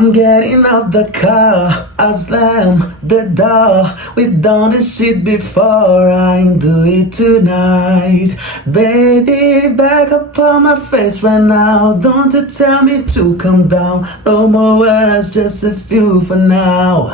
I'm getting out the car, I slam the door. We've done this shit before, I ain't do it tonight. Baby, back up on my face right now. Don't you tell me to calm down. No more words, just a few for now.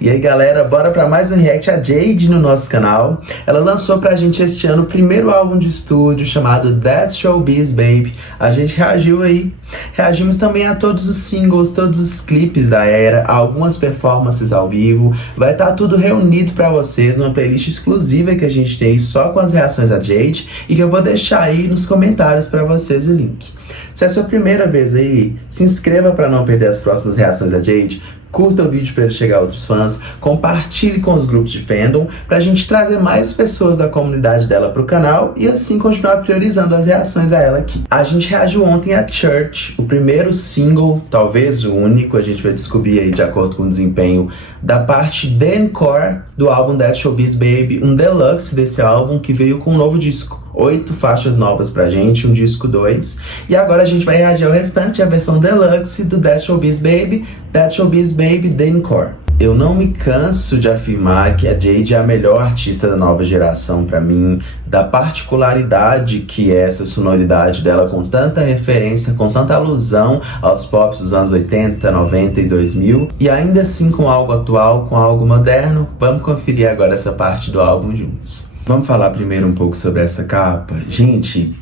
E aí galera, bora pra mais um react a Jade no nosso canal. Ela lançou pra gente este ano o primeiro álbum de estúdio chamado That's Showbiz Baby. A gente reagiu aí. Reagimos também a todos os singles, todos os clipes da era, algumas performances ao vivo. Vai estar tudo reunido pra vocês numa playlist exclusiva que a gente tem só com as reações a Jade e que eu vou deixar aí nos comentários pra vocês o link. Se é a sua primeira vez aí, se inscreva pra não perder as próximas reações a Jade. Curta o vídeo para ele chegar a outros fãs, compartilhe com os grupos de fandom pra gente trazer mais pessoas da comunidade dela pro canal e assim continuar priorizando as reações a ela aqui. A gente reagiu ontem a Church, o primeiro single, talvez o único, a gente vai descobrir aí de acordo com o desempenho, da parte de encore do álbum That's Showbiz Baby, um deluxe desse álbum que veio com um novo disco. 8 faixas novas pra gente, um disco 2. E agora a gente vai reagir ao restante, a versão deluxe do That's Showbiz Baby, That's Showbiz Baby The Encore. Eu não me canso de afirmar que a Jade é a melhor artista da nova geração pra mim, da particularidade que é essa sonoridade dela, com tanta referência, com tanta alusão aos pops dos anos 80, 90 e 2000, e ainda assim com algo atual, com algo moderno. Vamos conferir agora essa parte do álbum juntos. Vamos falar primeiro um pouco sobre essa capa. Gente,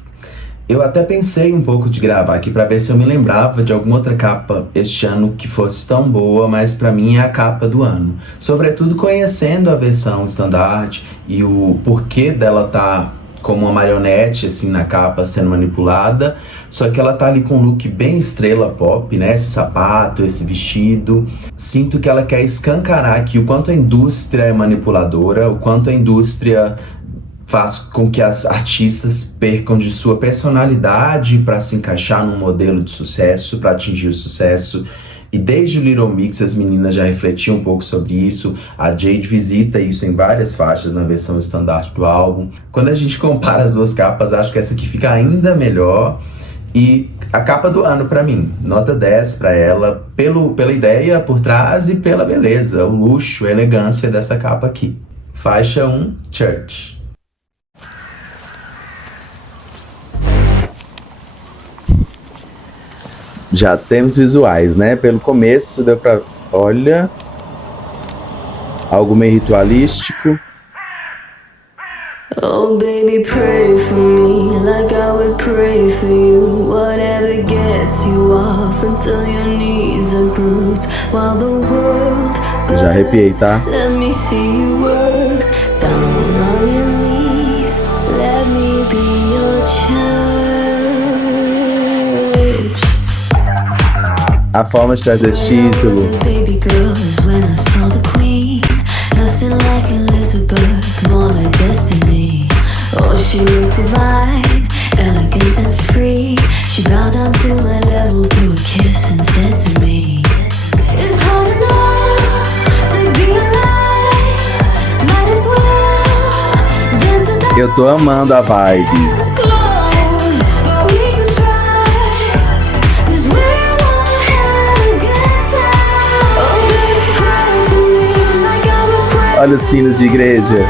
eu até pensei um pouco de gravar aqui pra ver se eu me lembrava de alguma outra capa este ano que fosse tão boa, mas pra mim é a capa do ano. Sobretudo conhecendo a versão standard e o porquê dela tá como uma marionete assim na capa sendo manipulada, só que ela tá ali com um look bem estrela pop, né? Esse sapato, esse vestido. Sinto que ela quer escancarar aqui o quanto a indústria é manipuladora, o quanto a indústria faz com que as artistas percam de sua personalidade para se encaixar num modelo de sucesso, para atingir o sucesso. E desde o Little Mix as meninas já refletiam um pouco sobre isso. A Jade visita isso em várias faixas na versão standard do álbum. Quando a gente compara as duas capas, acho que essa aqui fica ainda melhor. E a capa do ano pra mim, nota 10 pra ela, pela ideia por trás e pela beleza, o luxo, a elegância dessa capa aqui. Faixa 1, Church. Já temos visuais, né? Pelo começo deu pra... Olha... Algo meio ritualístico. Oh baby, pray for me like I would pray for you. Whatever gets you off until your knees are bruised. While the world burns, já arrepiei, tá? Let me see you work. Down on your knees, let me be your church. A forma de trazer esse título. Baby girl is when I saw the queen. Nothing like Elizabeth, more like destiny. Oh, she looked divine, elegant and free. She bowed down to my level, blew a kiss and said to me, it's hard enough to be alive. Might as well dance and dance. Eu tô amando a vibe. Olha os sinos de igreja.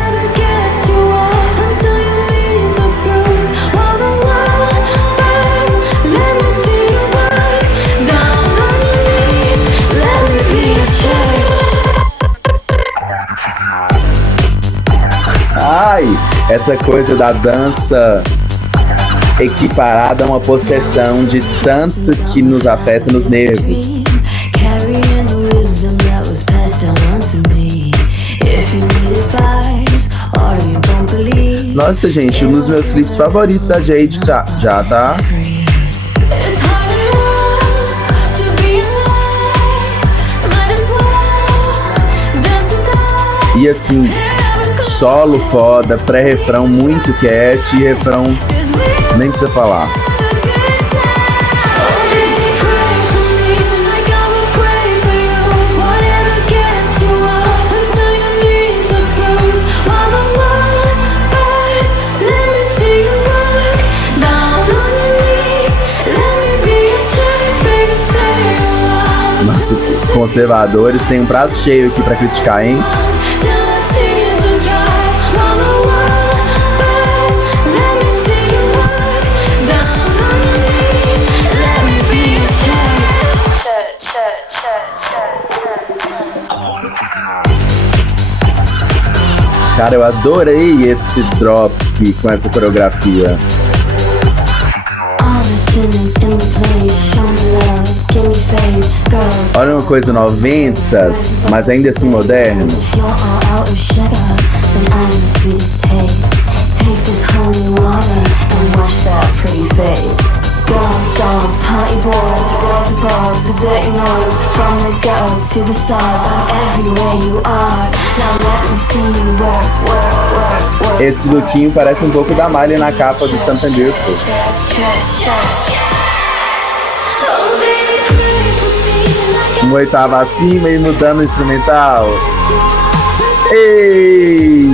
Ai, essa coisa da dança equiparada a uma possessão de tanto que nos afeta nos nervos. Nossa, gente, um dos meus clipes favoritos da Jade já tá. E assim, solo foda, pré-refrão muito cat e refrão nem precisa falar. os conservadores têm um prato cheio aqui pra criticar, hein? Cara, eu adorei esse drop com essa coreografia. Olha uma coisa 90s, mas ainda assim moderno. Girls, dolls, party boys, rise above the dirty noise. From the ghetto to the stars, I'm everywhere you are. Now let me see you work, work, work, work. Esse lookinho parece um pouco da Miley na capa do Something Beautiful. Uma oitava acima e mudando o instrumental. Ei!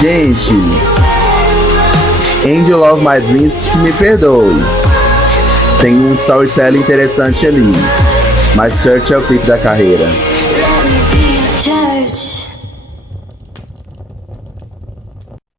Gente, Angel of My Dreams, que me perdoe, tem um storytelling interessante ali, mas Church é o clipe da carreira.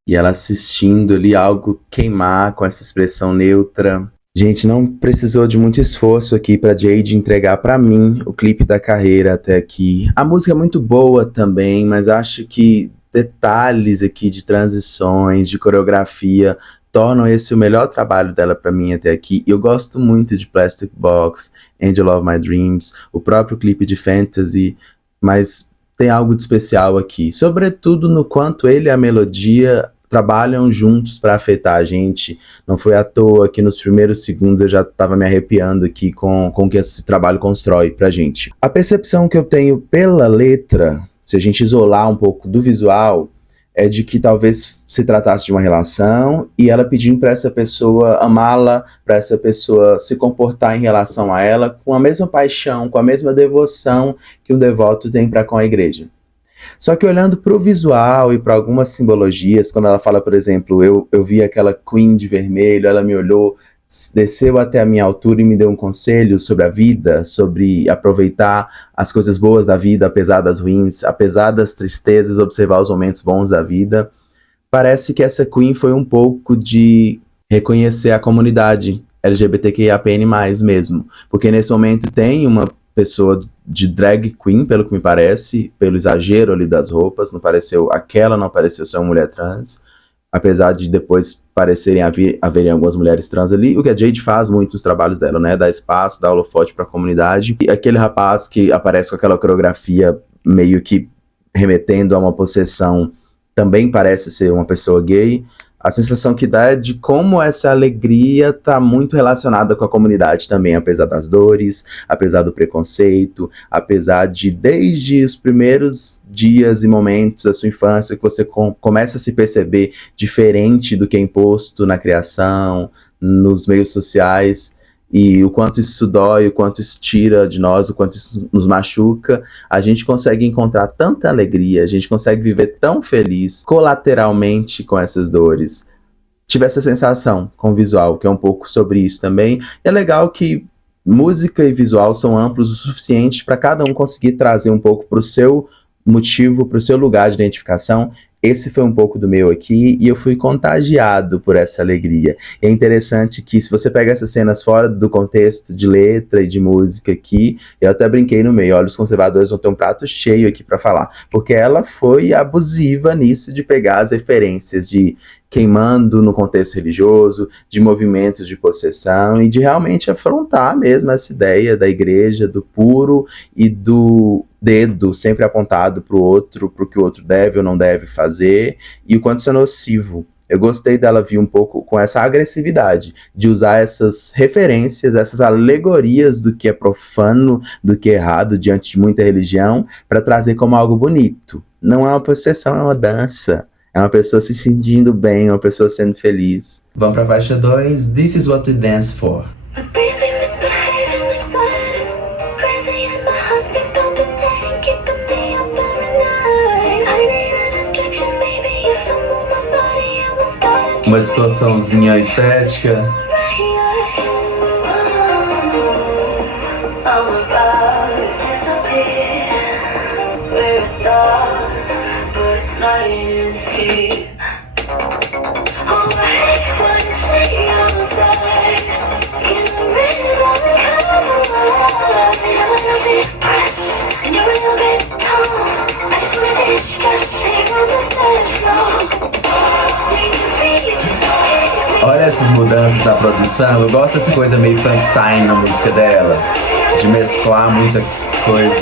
E ela assistindo ali algo queimar com essa expressão neutra. Gente, não precisou de muito esforço aqui pra Jade entregar pra mim o clipe da carreira até aqui. A música é muito boa também, mas acho que detalhes aqui de transições, de coreografia, tornam esse o melhor trabalho dela pra mim até aqui. Eu gosto muito de Plastic Box, Angel of My Dreams, o próprio clipe de Fantasy, mas tem algo de especial aqui. Sobretudo no quanto ele e a melodia trabalham juntos para afetar a gente. Não foi à toa que nos primeiros segundos eu já estava me arrepiando aqui com o que esse trabalho constrói pra gente. A percepção que eu tenho pela letra, se a gente isolar um pouco do visual, é de que talvez se tratasse de uma relação e ela pedindo para essa pessoa amá-la, para essa pessoa se comportar em relação a ela com a mesma paixão, com a mesma devoção que um devoto tem para com a igreja. Só que olhando para o visual e para algumas simbologias, quando ela fala, por exemplo, eu vi aquela Queen de vermelho, ela me olhou, desceu até a minha altura e me deu um conselho sobre a vida, sobre aproveitar as coisas boas da vida, apesar das ruins, apesar das tristezas, observar os momentos bons da vida. Parece que essa Queen foi um pouco de reconhecer a comunidade LGBTQIAPN+, mesmo, porque nesse momento tem uma pessoa de drag queen, pelo que me parece, pelo exagero ali das roupas, não pareceu ser uma mulher trans, apesar de depois parecerem haverem algumas mulheres trans ali, o que a Jade faz muito nos trabalhos dela, né, dá espaço, dá holofote pra comunidade, e aquele rapaz que aparece com aquela coreografia meio que remetendo a uma possessão, também parece ser uma pessoa gay. A sensação que dá é de como essa alegria está muito relacionada com a comunidade também, apesar das dores, apesar do preconceito, apesar de, desde os primeiros dias e momentos da sua infância, que você começa a se perceber diferente do que é imposto na criação, nos meios sociais, e o quanto isso dói, o quanto isso tira de nós, o quanto isso nos machuca, a gente consegue encontrar tanta alegria, a gente consegue viver tão feliz colateralmente com essas dores. Tive essa sensação com o visual, que é um pouco sobre isso também. É legal que música e visual são amplos o suficiente para cada um conseguir trazer um pouco para o seu motivo, para o seu lugar de identificação. Esse foi um pouco do meu aqui e eu fui contagiado por essa alegria. E é interessante que se você pega essas cenas fora do contexto de letra e de música aqui, eu até brinquei no meio, olha, os conservadores vão ter um prato cheio aqui pra falar, porque ela foi abusiva nisso de pegar as referências de queimando no contexto religioso, de movimentos de possessão e de realmente afrontar mesmo essa ideia da igreja, do puro e do dedo sempre apontado para o outro, para o que o outro deve ou não deve fazer, e o quanto isso é nocivo. Eu gostei dela vir um pouco com essa agressividade, de usar essas referências, essas alegorias do que é profano, do que é errado diante de muita religião, para trazer como algo bonito. Não é uma possessão, é uma dança. É uma pessoa se sentindo bem, uma pessoa sendo feliz. Vamos pra faixa 2, This Is What We Dance For. uma distorçãozinha estética. Olha essas mudanças na produção. Eu gosto dessa coisa meio Frankenstein na música dela, de mesclar muita coisa.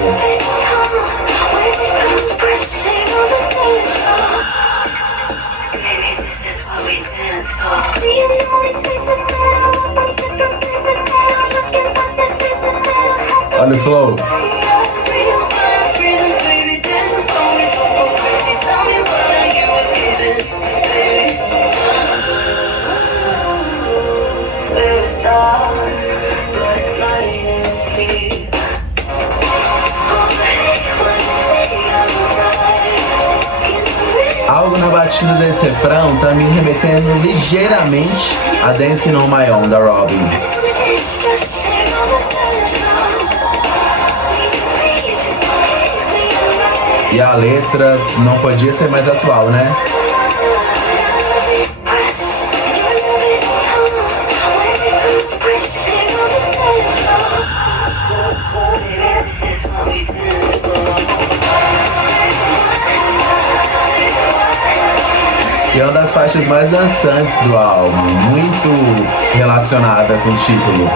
Olha o flow. Algo na batida desse refrão tá me remetendo ligeiramente a Dancing on My Own, da Robin. E a letra não podia ser mais atual, né? E é uma das faixas mais dançantes do álbum, muito relacionada com o título.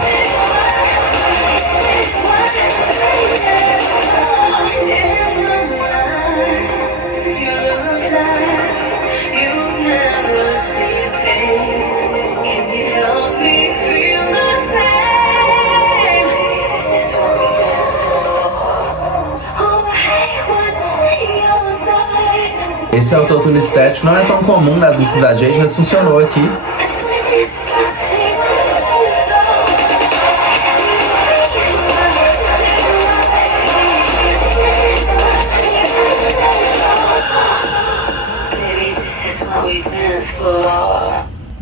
Esse autotune estético não é tão comum nas músicas da Jade, mas funcionou aqui.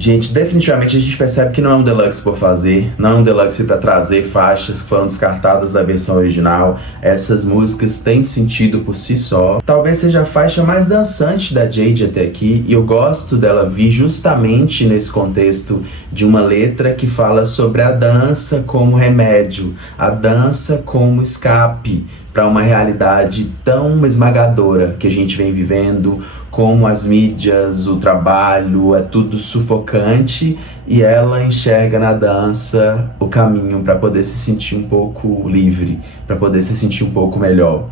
Gente, definitivamente a gente percebe que não é um deluxe por fazer, não é um deluxe para trazer faixas que foram descartadas da versão original. Essas músicas têm sentido por si só. Talvez seja a faixa mais dançante da Jade até aqui, e eu gosto dela vir justamente nesse contexto de uma letra que fala sobre a dança como remédio, a dança como escape para uma realidade tão esmagadora que a gente vem vivendo, como as mídias, o trabalho, é tudo sufocante, e ela enxerga na dança o caminho para poder se sentir um pouco livre, para poder se sentir um pouco melhor.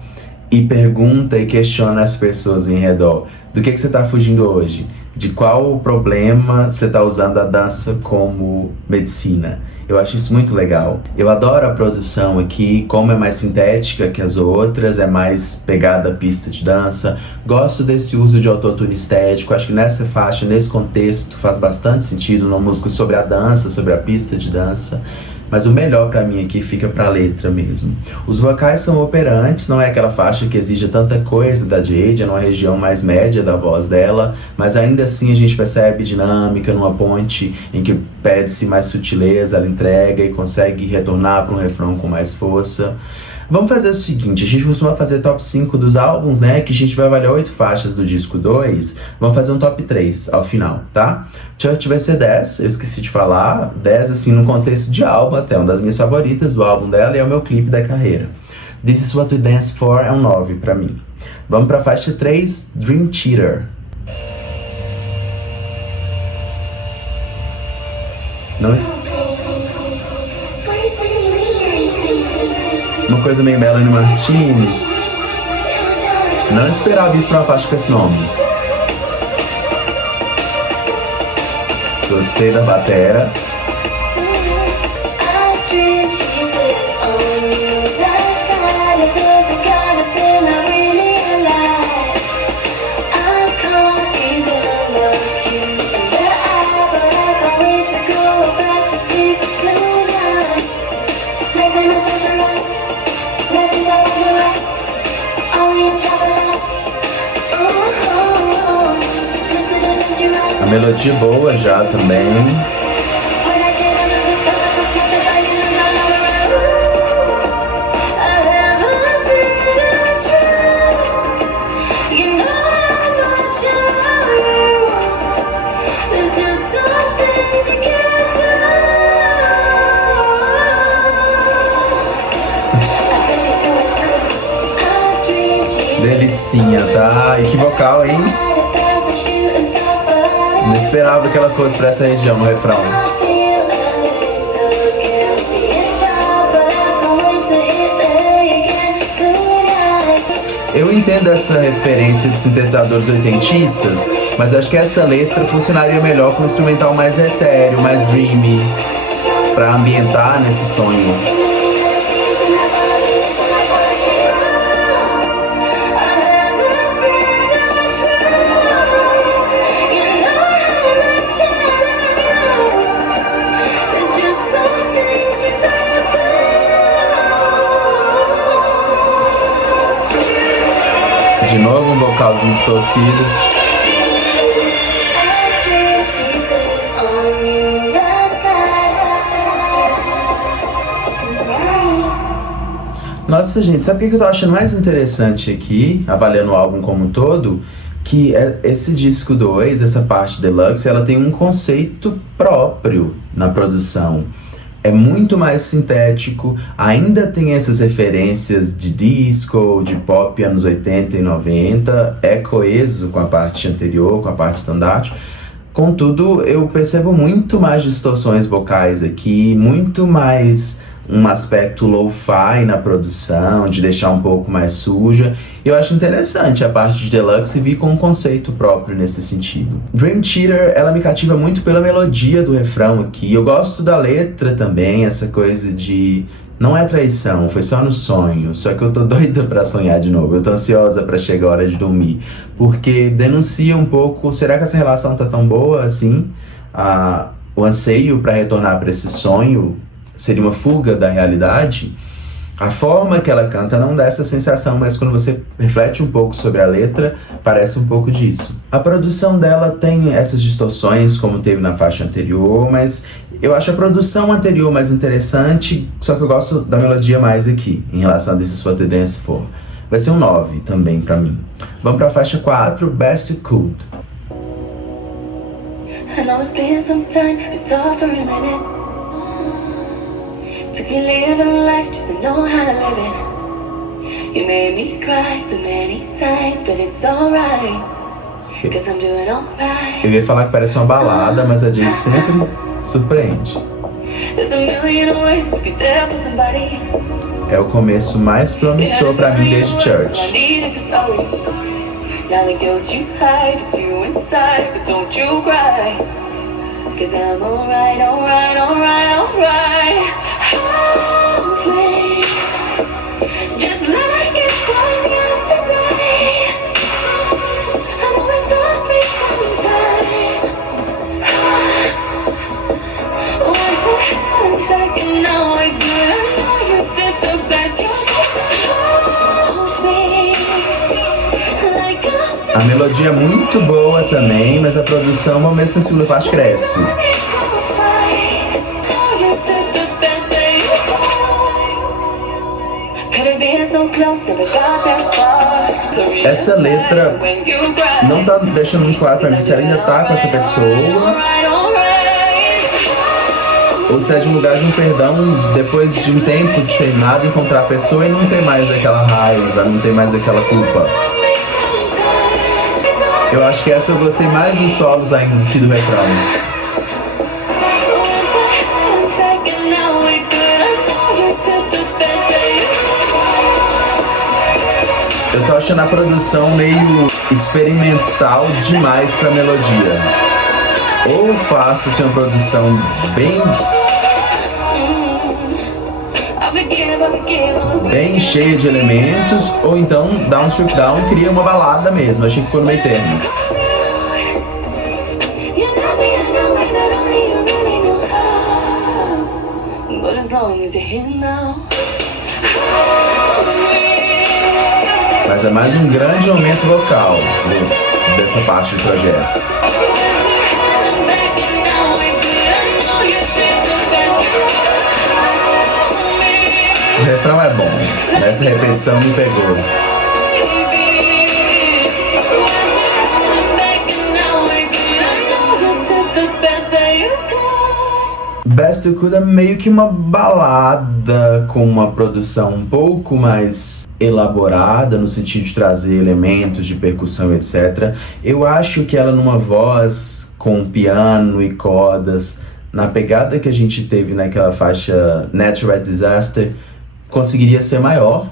E pergunta e questiona as pessoas em redor: do que você está fugindo hoje? De qual problema você está usando a dança como medicina? Eu acho isso muito legal. Eu adoro a produção aqui, como é mais sintética que as outras, é mais pegada a pista de dança. Gosto desse uso de autotune estético, acho que nessa faixa, nesse contexto, faz bastante sentido, numa música sobre a dança, sobre a pista de dança. Mas o melhor pra mim aqui fica pra letra mesmo. Os vocais são operantes, não é aquela faixa que exige tanta coisa da Jade, é numa região mais média da voz dela, mas ainda assim a gente percebe dinâmica numa ponte em que pede-se mais sutileza, ela entrega e consegue retornar para um refrão com mais força. Vamos fazer o seguinte, a gente costuma fazer top 5 dos álbuns, né? Que a gente vai avaliar 8 faixas do disco 2. Vamos fazer um top 3 ao final, tá? Church vai ser 10, eu esqueci de falar. 10, assim, no contexto de álbum até. Uma das minhas favoritas do álbum dela e é o meu clipe da carreira. This Is What We Dance For é um 9 pra mim. Vamos pra faixa 3, Dream Theater. Não Uma coisa meio Melanie Martinez. Não esperava isso pra uma faixa com esse nome. Gostei da batera. A melodia boa já também. Delicinha, tá? E que vocal, hein? Não esperava que ela fosse pra essa região no refrão. Eu entendo essa referência de sintetizadores oitentistas, mas acho que essa letra funcionaria melhor com um instrumental mais etéreo, mais dreamy, pra ambientar nesse sonho. De novo um vocalzinho distorcido. Nossa, gente, sabe o que eu tô achando mais interessante aqui, avaliando o álbum como um todo? Que esse disco 2, essa parte deluxe, ela tem um conceito próprio na produção. É muito mais sintético, ainda tem essas referências de disco, de pop anos 80 e 90, é coeso com a parte anterior, com a parte standard. Contudo, eu percebo muito mais distorções vocais aqui, muito mais um aspecto lo-fi na produção, de deixar um pouco mais suja. Eu acho interessante a parte de deluxe vir com um conceito próprio nesse sentido. Dream Theater, ela me cativa muito pela melodia do refrão aqui. Eu gosto da letra também, essa coisa de não é traição, foi só no sonho, só que eu tô doida pra sonhar de novo, eu tô ansiosa pra chegar a hora de dormir, porque denuncia um pouco, será que essa relação tá tão boa assim? O anseio pra retornar pra esse sonho seria uma fuga da realidade? A forma que ela canta não dá essa sensação, mas quando você reflete um pouco sobre a letra, parece um pouco disso. A produção dela tem essas distorções, como teve na faixa anterior, mas eu acho a produção anterior mais interessante, só que eu gosto da melodia mais aqui, em relação a This Is What The Dance For. Vai ser um 9 também pra mim. Vamos pra faixa 4, Best You Could. I know it's been some time, been tough for a minute. Took me living life just to know how to live it. You made me cry so many times, but it's alright, cause I'm doing alright. Eu ia falar que parece uma balada, mas a gente sempre surpreende. There's a million ways to be there for somebody. É o começo mais promissor pra mim desde Church. Now the guilt you hide, it's you inside, but don't you cry, cause I'm alright, alright, alright, alright. Hold me, just like it was yesterday. I know it took me some time. Once I had it back and now we're good. I know you did the best you could. Hold me, like I'm still. A melodia é muito boa também, mas a produção, uma vez na segunda parte, cresce. Essa letra não tá deixando muito claro pra mim se ela ainda tá com essa pessoa ou se é de um lugar de um perdão depois de um tempo de terminado, encontrar a pessoa e não ter mais aquela raiva, não ter mais aquela culpa. Eu acho que essa eu gostei mais dos solos ainda do que do refrão. Eu tô achando a produção meio experimental demais pra melodia. Ou faça-se uma produção bem cheia de elementos, ou então dá um strip down e cria uma balada mesmo. Achei que foi no meio termo. Mas é mais um grande momento vocal dessa parte do projeto. O refrão é bom, essa repetição me pegou. Best You Could é meio que uma balada com uma produção um pouco mais elaborada, no sentido de trazer elementos de percussão, etc. Eu acho que ela numa voz com piano e cordas, na pegada que a gente teve naquela faixa Natural Disaster, conseguiria ser maior.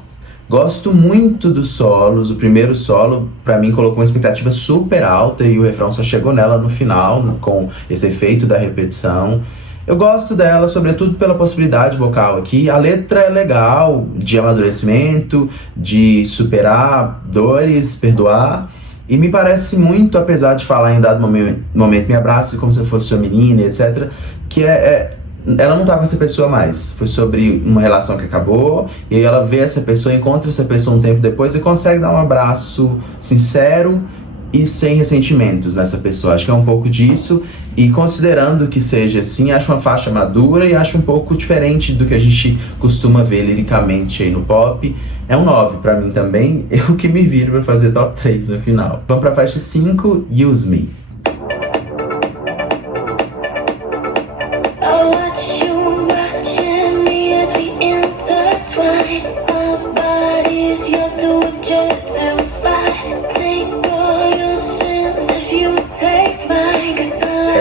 Gosto muito dos solos. O primeiro solo, pra mim, colocou uma expectativa super alta e o refrão só chegou nela no final, com esse efeito da repetição. Eu gosto dela, sobretudo pela possibilidade vocal aqui. A letra é legal, de amadurecimento, de superar dores, perdoar. E me parece muito, apesar de falar em dado momento me abrace como se eu fosse sua menina, etc., que ela não tá com essa pessoa mais. Foi sobre uma relação que acabou, e aí ela vê essa pessoa, encontra essa pessoa um tempo depois e consegue dar um abraço sincero e sem ressentimentos nessa pessoa. Acho que é um pouco disso, e considerando que seja assim, acho uma faixa madura e acho um pouco diferente do que a gente costuma ver liricamente aí no pop. É um 9 pra mim também, eu que me viro pra fazer top 3 no final. Vamos pra faixa 5, Use Me.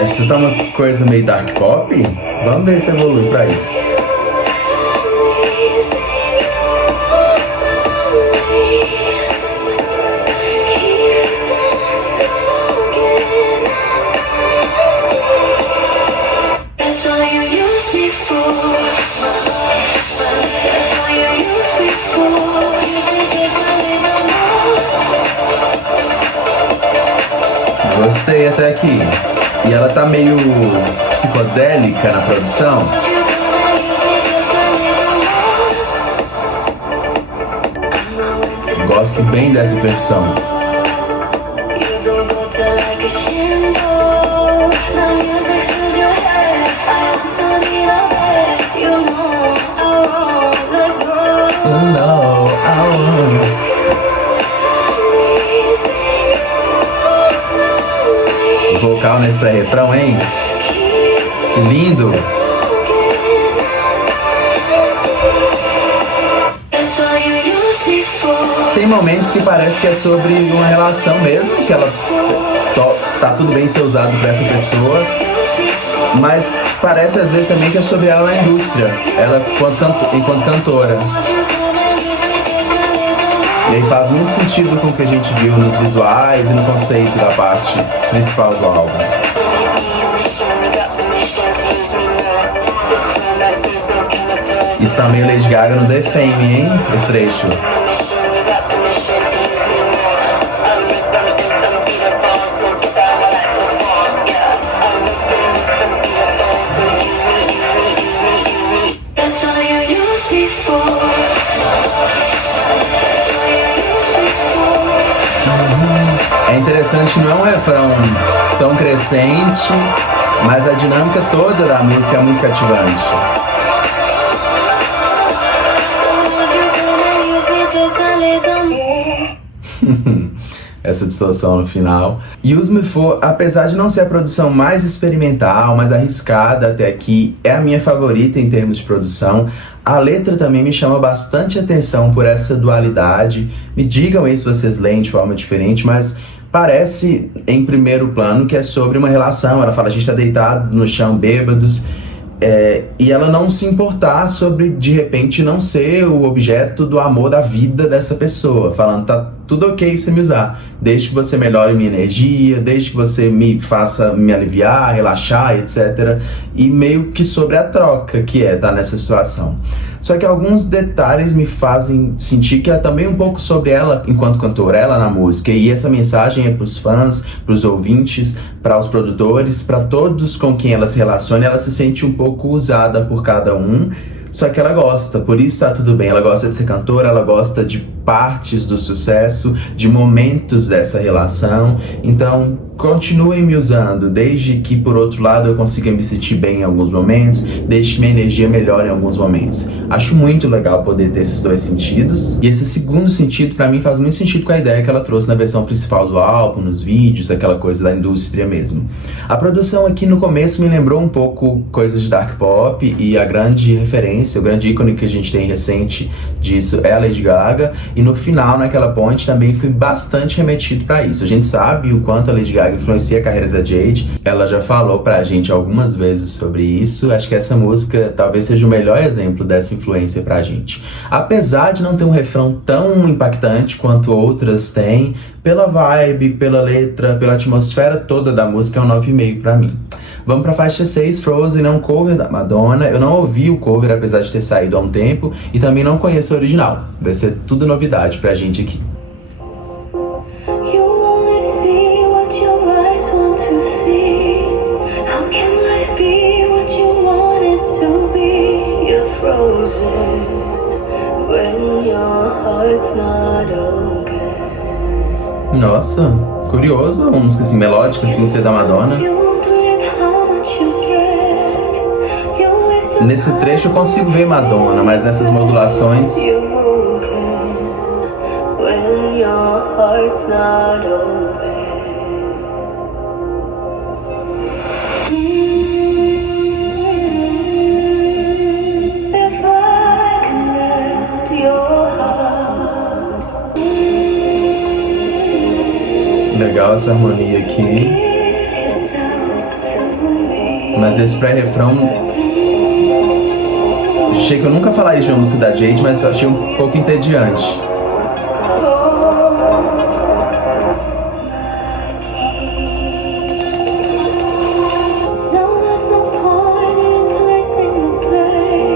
Essa tá uma coisa meio dark pop? Vamos ver se evolui pra isso. Gostei até aqui. E ela tá meio psicodélica na produção. Gosto bem dessa percussão. Vocal nesse pré-refrão, hein? Lindo! Tem momentos que parece que é sobre uma relação mesmo, que ela tá tudo bem ser usado pra essa pessoa, mas parece às vezes também que é sobre ela na indústria, ela enquanto cantora. E aí faz muito sentido com o que a gente viu nos visuais e no conceito da parte principal do álbum. Isso tá meio Lady Gaga no The Fame, hein? Esse trecho. É interessante, não é um refrão tão crescente, mas a dinâmica toda da música é muito cativante. Essa distorção no final. Use Me For, apesar de não ser a produção mais experimental, mais arriscada até aqui, é a minha favorita em termos de produção. A letra também me chama bastante atenção por essa dualidade. Me digam aí se vocês leem de forma diferente, mas parece, em primeiro plano, que é sobre uma relação. Ela fala, a gente tá deitado no chão, bêbados, e ela não se importar sobre, de repente, não ser o objeto do amor da vida dessa pessoa. Falando, tá tudo ok você me usar, desde que você melhore minha energia, desde que você me faça me aliviar, relaxar, etc. E meio que sobre a troca que tá nessa situação. Só que alguns detalhes me fazem sentir que é também um pouco sobre ela enquanto cantora, ela na música. E essa mensagem é pros fãs, pros ouvintes, para os produtores, para todos com quem ela se relaciona. Ela se sente um pouco usada por cada um, Só que ela gosta, por isso tá tudo bem. Ela gosta de ser cantora, ela gosta de partes do sucesso, de momentos dessa relação. Então, continuem me usando, desde que, por outro lado, eu consiga me sentir bem em alguns momentos, desde que minha energia melhore em alguns momentos. Acho muito legal poder ter esses dois sentidos. E esse segundo sentido, pra mim, faz muito sentido com a ideia que ela trouxe na versão principal do álbum, nos vídeos, aquela coisa da indústria mesmo. A produção aqui no começo me lembrou um pouco coisas de dark pop, e a grande referência, o grande ícone que a gente tem recente disso é a Lady Gaga. E no final, naquela ponte, também fui bastante remetido pra isso. A gente sabe o quanto a Lady Gaga influencia a carreira da Jade. Ela já falou pra gente algumas vezes sobre isso. Acho que essa música talvez seja o melhor exemplo dessa influência pra gente. Apesar de não ter um refrão tão impactante quanto outras têm, pela vibe, pela letra, pela atmosfera toda da música, é um 9,5 pra mim. Vamos pra faixa 6, Frozen, é um cover da Madonna. Eu não ouvi o cover, apesar de ter saído há um tempo, e também não conheço o original. Vai ser tudo novidade pra gente aqui. Nossa, curioso, uma música assim, melódica, assim, ser da Madonna. Nesse trecho eu consigo ver Madonna, mas nessas modulações... Legal essa harmonia aqui. Mas esse pré-refrão... Achei que eu nunca falaria de uma música da Jade, mas eu achei um pouco entediante.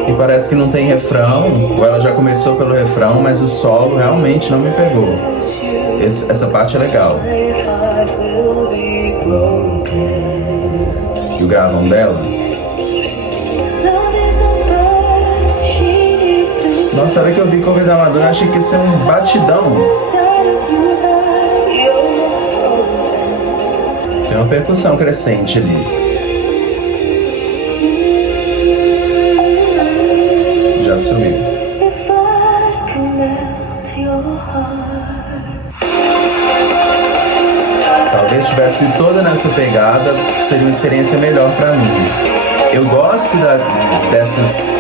E parece que não tem refrão, ou ela já começou pelo refrão, mas o solo realmente não me pegou. Essa parte é legal. E o gravão dela? Nossa, na hora que eu vi cover da Madonna, eu achei que ia ser um batidão. Tem uma percussão crescente ali. Já sumiu. Talvez estivesse toda nessa pegada, seria uma experiência melhor pra mim. Eu gosto dessas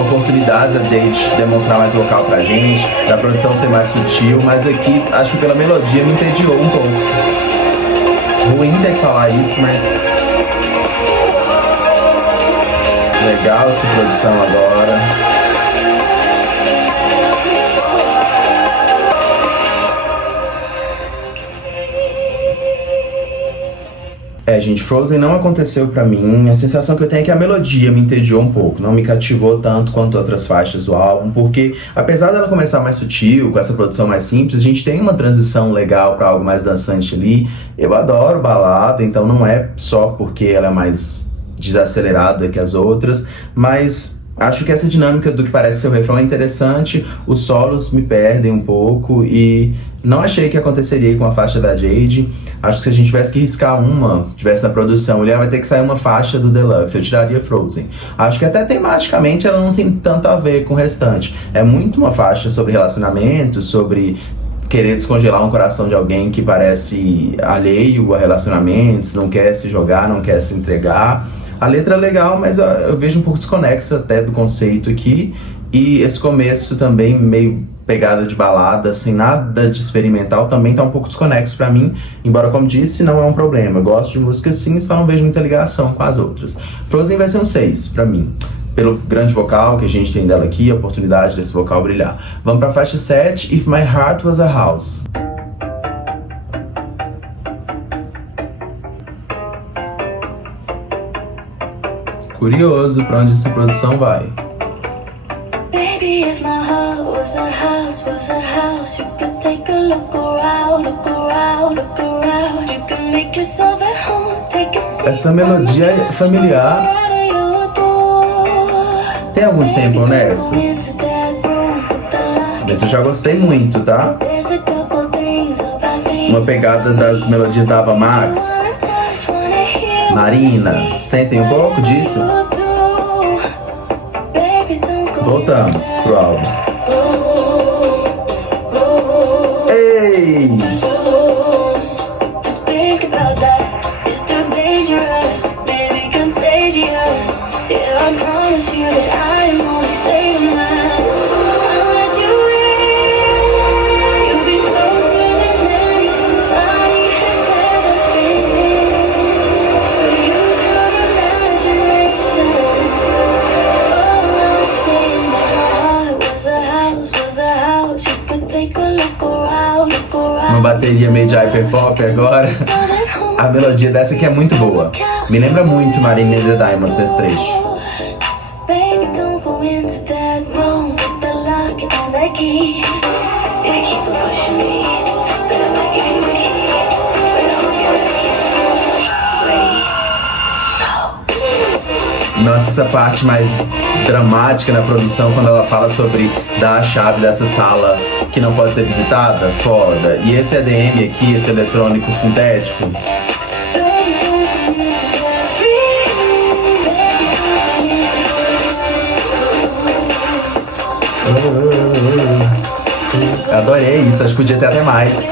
oportunidades da Jade demonstrar mais vocal pra gente, da produção ser mais sutil, mas aqui acho que pela melodia me entediou um pouco. Ruim ter que falar isso, mas legal essa produção agora. Gente, Frozen não aconteceu pra mim. A sensação que eu tenho é que a melodia me entediou um pouco, não me cativou tanto quanto outras faixas do álbum, porque apesar dela começar mais sutil, com essa produção mais simples, a gente tem uma transição legal pra algo mais dançante ali. Eu adoro balada, então não é só porque ela é mais desacelerada que as outras, mas acho que essa dinâmica do que parece ser o refrão é interessante. Os solos me perdem um pouco e não achei que aconteceria com a faixa da Jade. Acho que se a gente tivesse que riscar tivesse na produção, vai ter que sair uma faixa do Deluxe, eu tiraria Frozen. Acho que até tematicamente ela não tem tanto a ver com o restante. É muito uma faixa sobre relacionamento, sobre querer descongelar um coração de alguém que parece alheio a relacionamentos, não quer se jogar, não quer se entregar. A letra é legal, mas eu vejo um pouco desconexa até do conceito aqui. E esse começo também meio pegada de balada, sem nada de experimental, também tá um pouco desconexo pra mim. Embora, como disse, não é um problema. Eu gosto de música sim, só não vejo muita ligação com as outras. Frozen vai ser um 6 pra mim. Pelo grande vocal que a gente tem dela aqui, a oportunidade desse vocal brilhar. Vamos pra faixa 7, If My Heart Was a House. Curioso pra onde essa produção vai. Baby, if my heart was a house, you could take a look around, you could make yourself at home, take a seat. Essa melodia é familiar. Tem algum sample nessa? Esse eu já gostei muito, tá? Uma pegada das melodias da Ava Max. Marina, sentem um pouco disso? Voltamos pro álbum. Ei! Uma bateria meio de hyperpop agora. A melodia dessa aqui é muito boa. Me lembra muito Marina and the Diamonds nesse trecho. Nossa, essa parte mais dramática na produção, quando ela fala sobre dar a chave dessa sala que não pode ser visitada, foda. E esse EDM aqui, esse eletrônico sintético. Adorei isso, acho que podia ter até mais.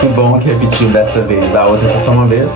Que bom que repetiu desta vez, a outra foi só uma vez.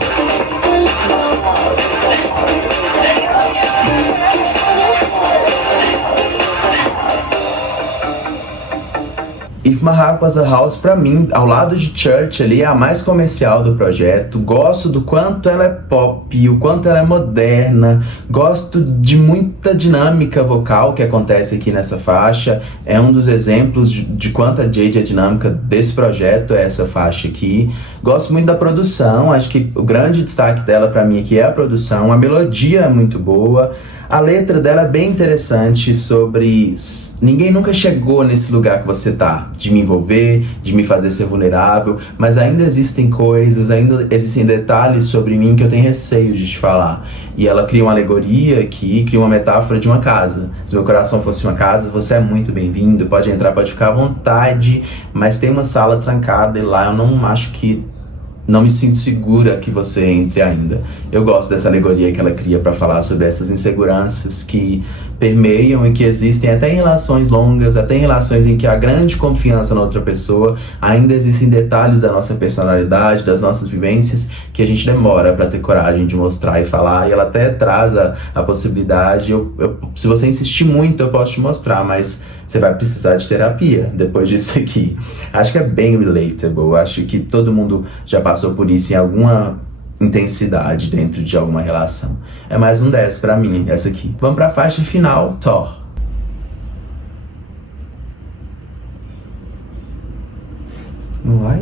If My Heart Was a House, pra mim, ao lado de Church ali, é a mais comercial do projeto. Gosto do quanto ela é pop, o quanto ela é moderna. Gosto de muita dinâmica vocal que acontece aqui nessa faixa. É um dos exemplos de quanto a Jade é dinâmica desse projeto, é essa faixa aqui. Gosto muito da produção, acho que o grande destaque dela pra mim aqui é a produção. A melodia é muito boa. A letra dela é bem interessante sobre... Ninguém nunca chegou nesse lugar que você tá, de me envolver, de me fazer ser vulnerável, mas ainda existem coisas, ainda existem detalhes sobre mim que eu tenho receio de te falar. E ela cria uma alegoria aqui, cria uma metáfora de uma casa. Se meu coração fosse uma casa, você é muito bem-vindo, pode entrar, pode ficar à vontade, mas tem uma sala trancada e lá eu não acho que... Não me sinto segura que você entre ainda. Eu gosto dessa alegoria que ela cria para falar sobre essas inseguranças que permeiam e que existem até em relações longas, até em relações em que há grande confiança na outra pessoa. Ainda existem detalhes da nossa personalidade, das nossas vivências, que a gente demora para ter coragem de mostrar e falar. E ela até traz a possibilidade, se você insistir muito, eu posso te mostrar, mas você vai precisar de terapia depois disso aqui. Acho que é bem relatable, acho que todo mundo já passou por isso em alguma intensidade dentro de alguma relação. É mais um 10 pra mim, essa aqui. Vamos pra faixa final, Thor. Não vai?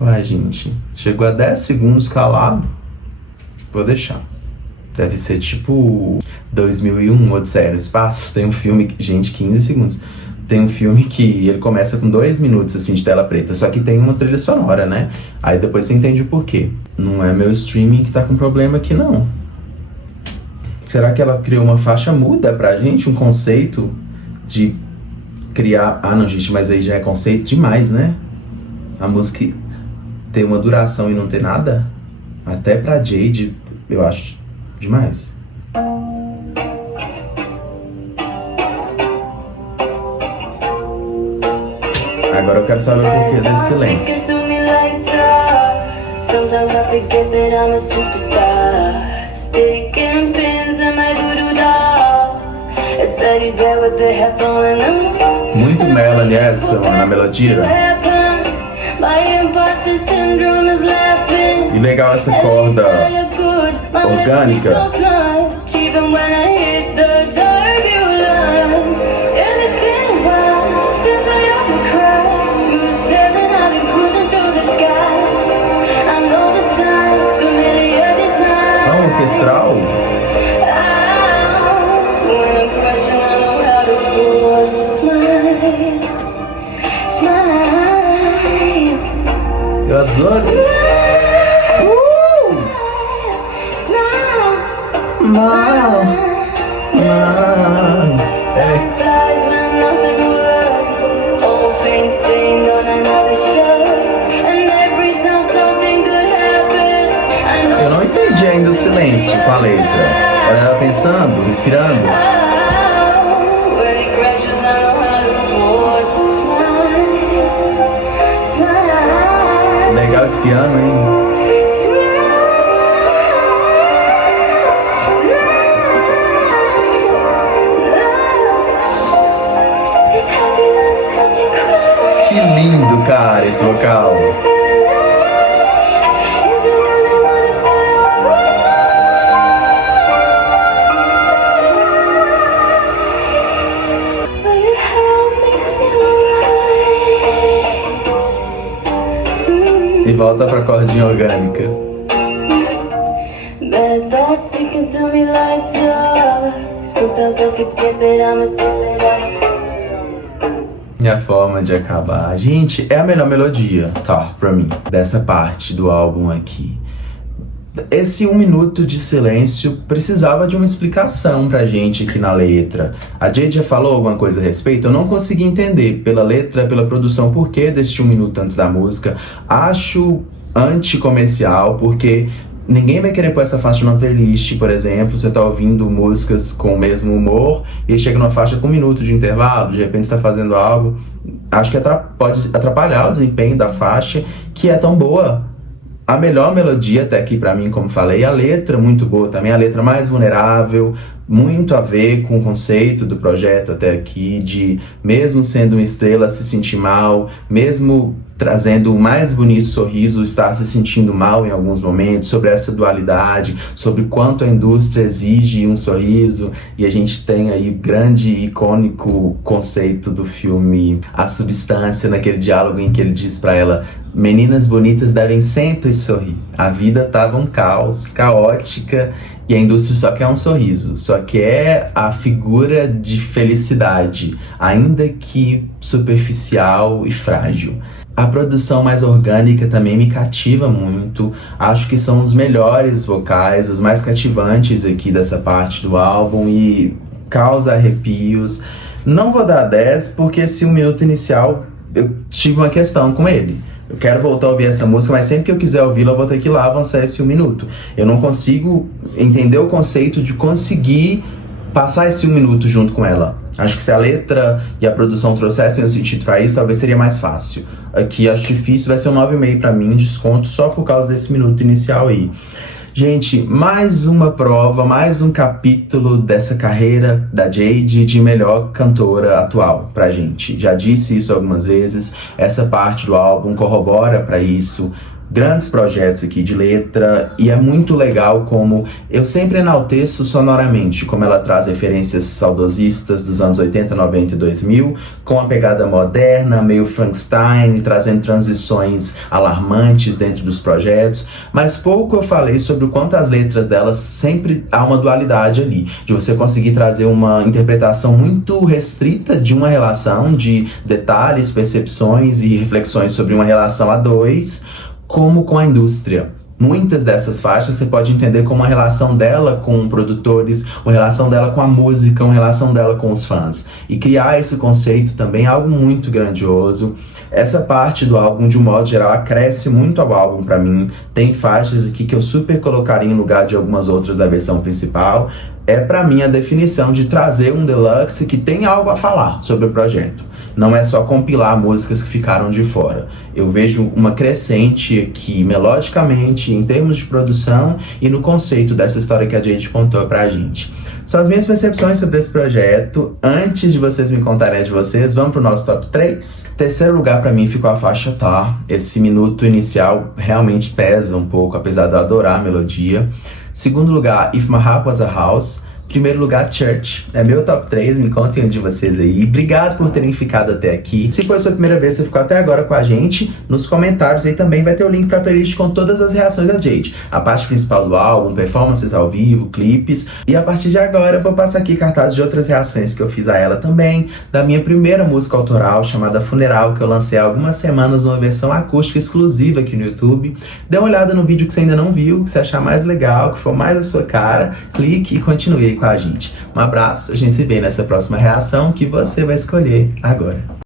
Uai, gente. Chegou a 10 segundos calado. Vou deixar. Deve ser tipo 2001, Odisseia no Espaço. Tem um filme, gente, 15 segundos. Tem um filme que ele começa com 2 minutos, assim, de tela preta. Só que tem uma trilha sonora, né? Aí depois você entende o porquê. Não é meu streaming que tá com problema aqui, não. Será que ela criou uma faixa muda pra gente? Um conceito de criar... Ah, não, gente, mas aí já é conceito demais, né? A música ter uma duração e não ter nada? Até pra Jade, eu acho demais. Agora eu quero saber o porquê desse silêncio. Muito Melanie essa, mano, na melodia. E legal essa corda orgânica. Orquestral. Eu adoro. Time flies when nothing works. Old paint stained on another shirt. And every time something good happens, I know. Eu não entendi ainda o silêncio com a letra. Era ela pensando, respirando. When it crashes, I know how to force a smile. Legal esse piano, hein? Que lindo, cara, esse vocal. E volta pra cordinha orgânica. Bad thoughts sticking to me like dust. Sometimes I forget that I'm a Minha forma de acabar. Gente, é a melhor melodia, tá, pra mim, dessa parte do álbum aqui. Esse 1 minuto de silêncio precisava de uma explicação pra gente aqui na letra. A Jade já falou alguma coisa a respeito? Eu não consegui entender pela letra, pela produção, por que desse 1 minuto antes da música. Acho anti-comercial, porque ninguém vai querer pôr essa faixa numa playlist, por exemplo. Você tá ouvindo músicas com o mesmo humor e aí chega numa faixa com 1 minuto de intervalo, de repente você tá fazendo algo. Acho que pode atrapalhar o desempenho da faixa, que é tão boa. A melhor melodia até aqui pra mim, como falei, a letra muito boa também, a letra mais vulnerável, muito a ver com o conceito do projeto até aqui, de mesmo sendo uma estrela se sentir mal, mesmo trazendo o mais bonito sorriso, estar se sentindo mal em alguns momentos, sobre essa dualidade, sobre quanto a indústria exige um sorriso, e a gente tem aí o grande e icônico conceito do filme A Substância, naquele diálogo em que ele diz pra ela: meninas bonitas devem sempre sorrir. A vida tava um caos, caótica, e a indústria só quer um sorriso, só quer a figura de felicidade, ainda que superficial e frágil. A produção mais orgânica também me cativa muito. Acho que são os melhores vocais, os mais cativantes aqui dessa parte do álbum e causa arrepios. Não vou dar 10 porque esse 1 minuto inicial eu tive uma questão com ele. Eu quero voltar a ouvir essa música, mas sempre que eu quiser ouvi-la, eu vou ter que ir lá avançar esse 1 minuto. Eu não consigo entender o conceito de conseguir passar esse 1 minuto junto com ela. Acho que se a letra e a produção trouxessem o sentido pra isso, talvez seria mais fácil. Aqui acho difícil, vai ser um 9,5 pra mim, desconto só por causa desse minuto inicial aí. Gente, mais uma prova, mais um capítulo dessa carreira da Jade de melhor cantora atual pra gente. Já disse isso algumas vezes, essa parte do álbum corrobora pra isso. Grandes projetos aqui de letra, e é muito legal como eu sempre enalteço sonoramente, como ela traz referências saudosistas dos anos 80, 90 e 2000, com a pegada moderna, meio Frankenstein, trazendo transições alarmantes dentro dos projetos, mas pouco eu falei sobre o quanto as letras delas sempre há uma dualidade ali, de você conseguir trazer uma interpretação muito restrita de uma relação, de detalhes, percepções e reflexões sobre uma relação a dois, como com a indústria. Muitas dessas faixas você pode entender como uma relação dela com produtores, uma relação dela com a música, uma relação dela com os fãs. E criar esse conceito também é algo muito grandioso. Essa parte do álbum, de um modo geral, acresce muito ao álbum pra mim. Tem faixas aqui que eu super colocaria em lugar de algumas outras da versão principal. É pra mim a definição de trazer um deluxe que tem algo a falar sobre o projeto. Não é só compilar músicas que ficaram de fora. Eu vejo uma crescente aqui, melodicamente, em termos de produção e no conceito dessa história que a Jade contou pra gente. São as minhas percepções sobre esse projeto. Antes de vocês me contarem a de vocês, vamos pro nosso top 3? Terceiro lugar pra mim ficou a faixa Tá. Esse minuto inicial realmente pesa um pouco, apesar de eu adorar a melodia. Segundo lugar, If My Heart Was a House. Primeiro lugar, Church. É meu top 3, me contem um de vocês aí. Obrigado por terem ficado até aqui. Se foi a sua primeira vez, você ficou até agora com a gente, nos comentários aí também vai ter o link pra playlist com todas as reações da Jade. A parte principal do álbum, performances ao vivo, clipes. E a partir de agora eu vou passar aqui cartazes de outras reações que eu fiz a ela também. Da minha primeira música autoral, chamada Funeral, que eu lancei há algumas semanas numa versão acústica exclusiva aqui no YouTube. Dê uma olhada no vídeo que você ainda não viu, que você achar mais legal, que for mais a sua cara, clique e continue aí com a gente. Um abraço, a gente se vê nessa próxima reação que você vai escolher agora.